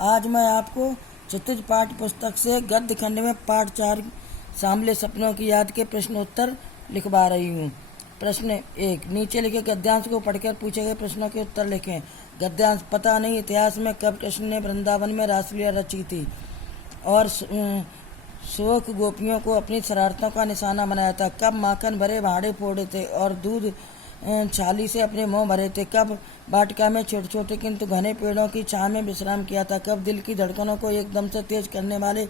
आज मैं आपको क्षितिज पाठ्य पुस्तक से गद्य खंड में पाठ 4 शामिल सपनों की याद के प्रश्नोत्तर लिखवा रही हूँ। प्रश्न 1, नीचे लिखे गद्यांश को पढ़कर पूछे गए प्रश्नों के उत्तर लिखें। गद्यांश, पता नहीं इतिहास में कब कृष्ण ने वृंदावन में रासलीला रची थी और शोक गोपियों को अपनी शरारतों का निशाना बनाया था। कब माखन भरे भाड़े फोड़े थे और दूध छाली से अपने मुंह भरे थे। कब वाटिका में छोटे छोटे किंतु घने पेड़ों की छांव में विश्राम किया था। कब दिल की धड़कनों को एकदम से तेज करने वाले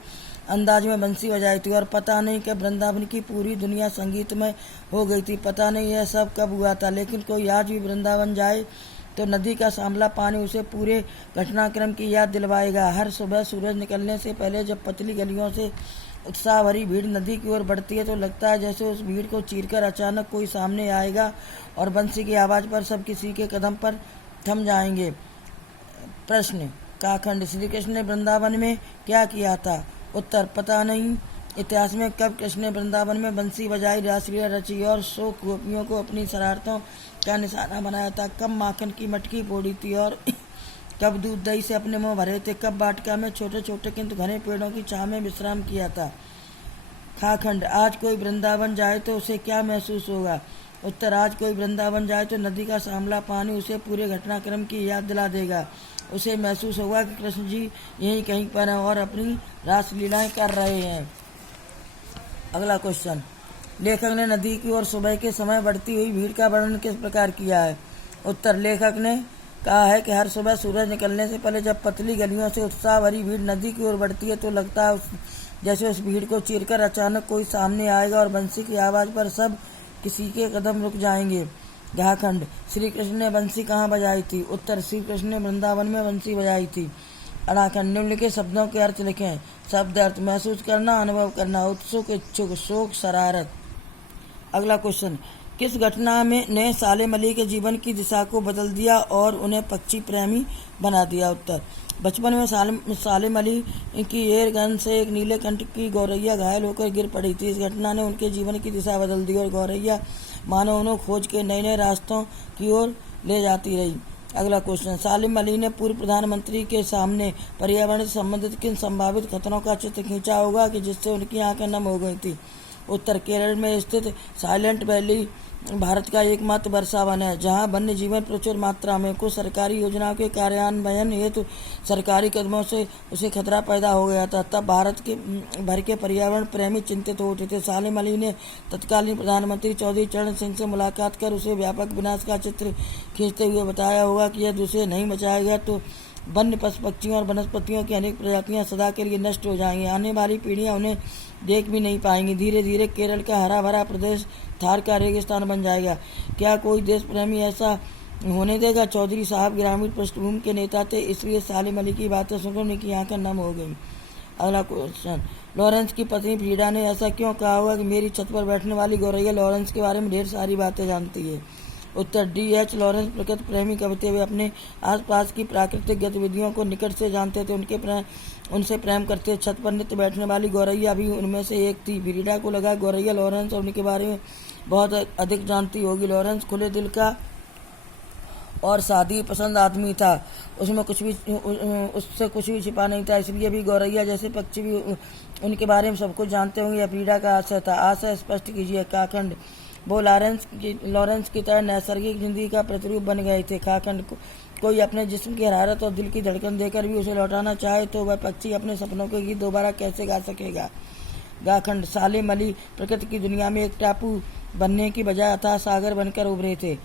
अंदाज में बंसी बजाई थी। और पता नहीं कब वृंदावन की पूरी दुनिया संगीत में हो गई थी। पता नहीं यह सब कब हुआ था, लेकिन कोई आज भी वृंदावन जाए तो नदी का सांवला पानी उसे पूरे घटनाक्रम की याद दिलवाएगा। हर सुबह सूरज निकलने से पहले जब पतली गलियों से उत्साह भरी भीड़ नदी की ओर बढ़ती है तो लगता है जैसे उस भीड़ को चीरकर अचानक कोई सामने आएगा और बंसी की आवाज़ पर सब किसी के कदम पर थम जाएंगे। प्रश्न, काखंड, श्री कृष्ण ने वृंदावन में क्या किया था? उत्तर, पता नहीं इतिहास में कब कृष्ण ने वृंदावन में बंसी बजाई, रासलीला रची और शोक गोपियों को अपनी शरारतों का निशाना बनाया था। कब माखन की मटकी फोड़ी थी और कब दूध दही से अपने मुंह भरे थे। कब वाटिका में छोटे छोटे किंतु घने पेड़ों की छांव में विश्राम किया था। खाखंड, आज कोई वृंदावन जाए तो उसे क्या महसूस होगा? उत्तर, आज कोई वृंदावन जाए तो नदी का सांवला पानी उसे पूरे घटनाक्रम की याद दिला देगा। उसे महसूस होगा कि कृष्ण जी यहीं कहीं पर हैं और अपनी रासलीलाएं कर रहे हैं। अगला क्वेश्चन, लेखक ने नदी की ओर सुबह के समय बढ़ती हुई भीड़ का वर्णन किस प्रकार किया है? उत्तर, लेखक ने कहा है कि हर सुबह सूरज निकलने से पहले जब पतली गलियों से उत्साह भरी भीड़ नदी की ओर बढ़ती है तो लगता है जैसे उस भीड़ को चीरकर अचानक कोई सामने आएगा और बंसी की आवाज़ पर सब किसी के कदम रुक जाएंगे। घाखंड, श्री कृष्ण ने बंसी कहाँ बजाई थी? उत्तर, श्री कृष्ण ने वृंदावन में बंसी बजाई थी। अनाखंड, निम्नलिखित शब्दों के अर्थ लिखें। शब्द अर्थ, महसूस करना, अनुभव करना, उत्सुक, इच्छुक, शोक, शरारत। अगला क्वेश्चन, किस घटना में ने सालेम अली के जीवन की दिशा को बदल दिया और उन्हें पक्षी प्रेमी बना दिया? उत्तर, बचपन में सालेम अली की एयर गन से एक नीले कंठ की गौरैया घायल होकर गिर पड़ी थी। इस घटना ने उनके जीवन की दिशा बदल दी और गौरैया मानो उन्हें खोज के नए नए रास्तों की ओर ले जाती रही। अगला क्वेश्चन, सालिम अली ने पूर्व प्रधानमंत्री के सामने पर्यावरण से संबंधित किन संभावित खतरों का चित्र खींचा होगा कि जिससे उनकी आंखें नम हो गई थी? उत्तर, केरल में स्थित साइलेंट वैली भारत का एकमात्र वर्षा वन है जहां वन्य जीवन प्रचुर मात्रा में। कुछ सरकारी योजनाओं के कार्यान्वयन हेतु सरकारी कदमों से उसे खतरा पैदा हो गया था। तब भारत के भर के पर्यावरण प्रेमी चिंतित हो उठे थे। सालिम अली ने तत्कालीन प्रधानमंत्री चौधरी चरण सिंह से मुलाकात कर उसे व्यापक विनाश का चित्र खींचते हुए बताया होगा कि यदि उसे नहीं बचाया गया तो वन्य पशु पक्षियों और वनस्पतियों की अनेक प्रजातियां सदा के लिए नष्ट हो जाएंगी। आने वाली पीढ़ियां उन्हें देख भी नहीं पाएंगी। धीरे धीरे केरल का हरा भरा प्रदेश थार का रेगिस्तान बन जाएगा। क्या कोई देश प्रेमी ऐसा होने देगा? चौधरी साहब ग्रामीण पृष्ठभूमि के नेता थे, इसलिए सालिम अली की बातें सुनकर उनकी आंखें नम हो गई। अगला क्वेश्चन, लॉरेंस की पत्नी फ्रीडा ने ऐसा क्यों कहा होगा कि मेरी छत पर बैठने वाली गौरैया लॉरेंस के बारे में ढेर सारी बातें जानती है? उत्तर, D.H. लॉरेंस प्रकृति प्रेमी कवि थे। वे अपने आसपास की प्राकृतिक गतिविधियों को निकट से जानते थे, उनसे प्रेम करते। छत पर नित्य बैठने वाली गौरैया भी उनमें से एक थी। फ्रीडा को लगा गौरैया लॉरेंस और उनके बारे में बहुत अधिक जानती होगी। लॉरेंस खुले दिल का और शादी पसंद आदमी था। उससे कुछ भी छिपा नहीं था, इसलिए भी गौरैया जैसे पक्षी भी उनके बारे में सब कुछ जानते होंगे। यह फ्रीडा का आशय था। आशय स्पष्ट कीजिए। काखंड, वो लॉरेंस की तरह नैसर्गिक जिंदगी का प्रतिरूप बन गए थे। खाखंड, कोई अपने जिस्म की हरारत और दिल की धड़कन देकर भी उसे लौटाना चाहे तो वह पक्षी अपने सपनों के गीत दोबारा कैसे गा सकेगा? गाखंड, सालिम अली प्रकृति की दुनिया में एक टापू बनने की बजाय अथाह सागर बनकर उभरे थे।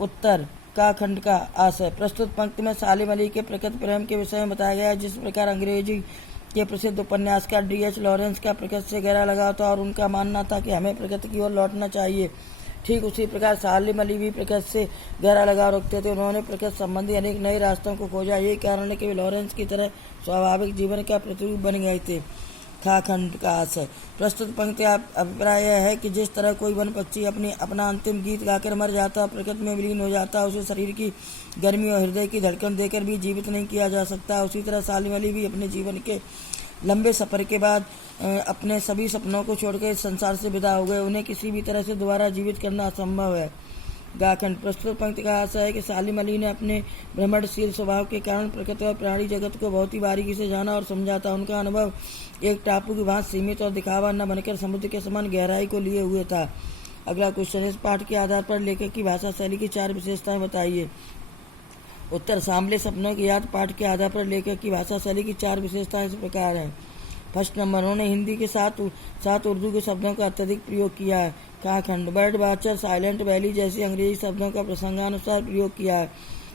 उत्तर, काखंड का आशय, प्रस्तुत पंक्ति में सालिम अली के प्रकृति प्रेम के विषय में बताया गया है। जिस प्रकार अंग्रेजी के प्रसिद्ध उपन्यासकार D.H. लॉरेंस का प्रकृति से गहरा लगाव था और उनका मानना था कि हमें प्रकृति की ओर लौटना चाहिए, ठीक उसी प्रकार सालिम अली भी प्रकृति से गहरा लगाव रखते थे। उन्होंने प्रकृति संबंधी अनेक नए रास्तों को खोजा। यही कारण है कि वे लॉरेंस की तरह स्वाभाविक जीवन का प्रतिरूप बन गए थे। खाखंड का आशय, प्रस्तुत पंक्ति अभिप्राय यह है कि जिस तरह कोई वन पक्षी अपना अंतिम गीत गाकर मर जाता और प्रकृति में विलीन हो जाता, उसे शरीर की गर्मी और हृदय की धड़कन देकर भी जीवित नहीं किया जा सकता। उसी तरह सालिम अली भी अपने जीवन के लंबे सफर के बाद अपने सभी सपनों को छोड़कर इस संसार से विदा हो गए। उन्हें किसी भी तरह से दोबारा जीवित करना असंभव है। गाखंड। प्रस्तुत पंक्ति का आशय है कि सालिम अली ने अपने भ्रमणशील स्वभाव के कारण प्रकृति और प्राणी जगत को बहुत ही बारीकी से जाना और समझा था। उनका अनुभव एक टापू की भांति सीमित और दिखावा न बनकर समुद्र के समान गहराई को लिए हुए था। अगला क्वेश्चन, इस पाठ के आधार पर लेखक की भाषा शैली की 4 विशेषताएं बताइए। उत्तर, सांबले सपनों की याद पाठ के आधार पर लेखक की भाषा शैली की 4 विशेषताएं इस प्रकार हैं। फर्स्ट नंबर, उन्होंने हिंदी के साथ उर्दू के शब्दों का अत्यधिक प्रयोग किया है। काखंड, बर्ड वाचर, साइलेंट वैली जैसी अंग्रेजी शब्दों का प्रसंगानुसार प्रयोग किया है।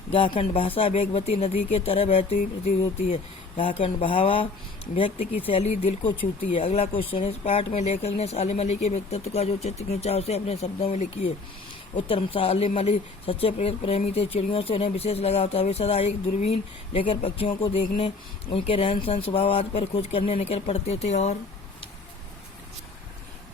गाखंड, भाषा वेगवती नदी के तरह बहती हुई प्रतीत होती है। गाखंड, बहावा व्यक्ति की शैली दिल को छूती है। अगला क्वेश्चन, इस पाठ में लेखक ने सालिम अली के व्यक्तित्व का जो चित्र खींचा उसे अपने शब्दों में लिखिए। उत्तर, सालिम अली सच्चे प्रकृति प्रेमी थे। चिड़ियों से उन्हें विशेष लगाव था। वे सदा एक दूरबीन लेकर पक्षियों को देखने, उनके रहन सहन, स्वभाव आदि पर खोज करने निकल पड़ते थे और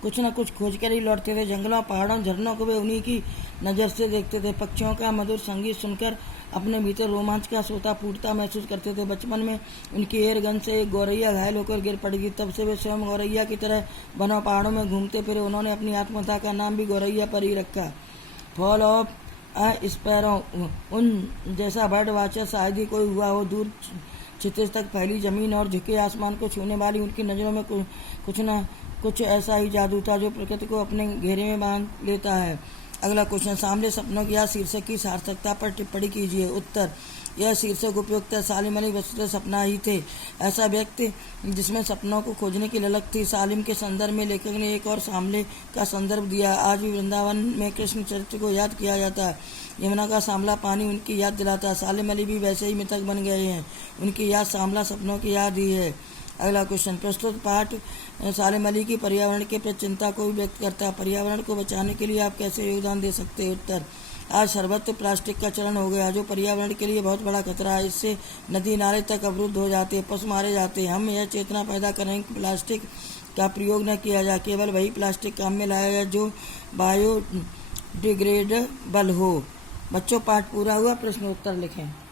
कुछ न कुछ खोज कर ही लौटते थे। जंगलों, पहाड़ों, झरनों को वे उन्हीं की नज़र से देखते थे। पक्षियों का मधुर संगीत सुनकर अपने भीतर रोमांच का सोता फूटता महसूस करते थे। बचपन में उनकी एयरगन से एक गौरैया घायल होकर गिर पड़ेगी। तब से वे स्वयं गौरैया की तरह वनों पहाड़ों में घूमते फिरे। उन्होंने अपनी आत्मकथा का नाम भी गौरैया पर ही रखा। फॉल ऑफ अ स्पैरो, उन जैसा बर्ड वाचर शायद ही कोई हुआ हो। दूर क्षितिज तक फैली जमीन और झुके आसमान को छूने वाली उनकी नज़रों में कुछ न कुछ ऐसा ही जादू था जो प्रकृति को अपने घेरे में बांध लेता है। अगला क्वेश्चन, सामने सपनों की याद शीर्षक की सार्थकता पर टिप्पणी कीजिए। उत्तर, यह शीर्षक उपयुक्त है। सालिम अली वस्तुतः सपना ही थे, ऐसा व्यक्ति जिसमें सपनों को खोजने की ललक थी। सालिम के संदर्भ में लेखक ने एक और सांबले का संदर्भ दिया। आज भी वृंदावन में कृष्ण चरित्र को याद किया जाता है। यमुना का सांवला पानी उनकी याद दिलाता है। सालिम अली भी वैसे ही मिथक बन गए हैं। उनकी याद सांवला सपनों की याद ही है। अगला क्वेश्चन, प्रस्तुत पाठ सालिम अली की पर्यावरण के प्रति चिंता को भी व्यक्त करता है। पर्यावरण को बचाने के लिए आप कैसे योगदान दे सकते हैं? उत्तर, आज सर्वत्र प्लास्टिक का चलन हो गया जो पर्यावरण के लिए बहुत बड़ा खतरा है। इससे नदी नाले तक अवरुद्ध हो जाते हैं, पशु मारे जाते हैं। हम यह चेतना पैदा करें कि प्लास्टिक का प्रयोग न किया जाए। केवल वही प्लास्टिक काम में लाया जाए जो बायोडिग्रेडेबल हो। बच्चों, पाठ पूरा हुआ। प्रश्न उत्तर लिखें।